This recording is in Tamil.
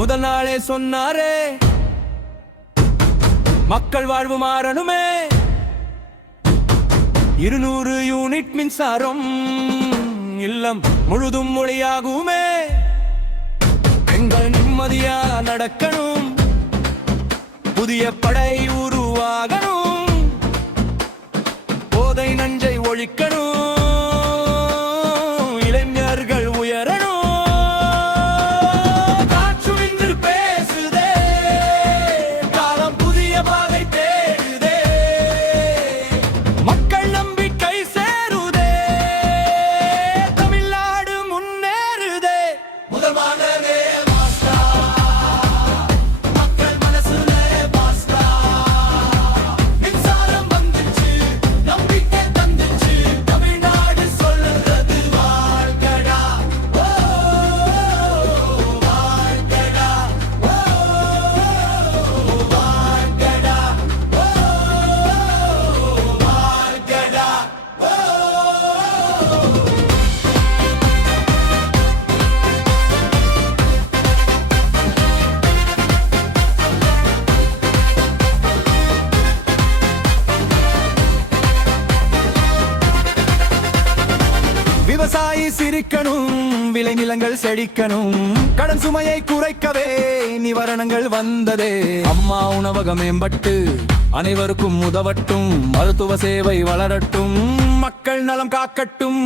முதல் நாளே சொன்னாரே மக்கள் வாழ்வு மாறணுமே 200 யூனிட் மின்சாரம் இல்லம் முழுதும் மொழியாகுமே எங்கள் நிம்மதியா நடக்கணும் புதிய படை உருவாகணும் போதை நஞ்சை ஒழிக்கணும் இளைஞர்கள் உயரணும் காற்று இன்று பேசுதே காலம் புதிய பாதை தேடுதே மக்கள் நம்பிக்கை சேருதே தமிழ்நாடு முன்னேறுதே முதல் மாதமே விவசாயி சிரிக்கணும் விளை நிலங்கள் செழிக்கணும் கடன் சுமையை குறைக்கவே நிவாரணங்கள் வந்ததே அம்மா உணவகம் மேம்பட்டு அனைவருக்கும் உதவட்டும் மருத்துவ சேவை வளரட்டும் மக்கள் நலம் காக்கட்டும்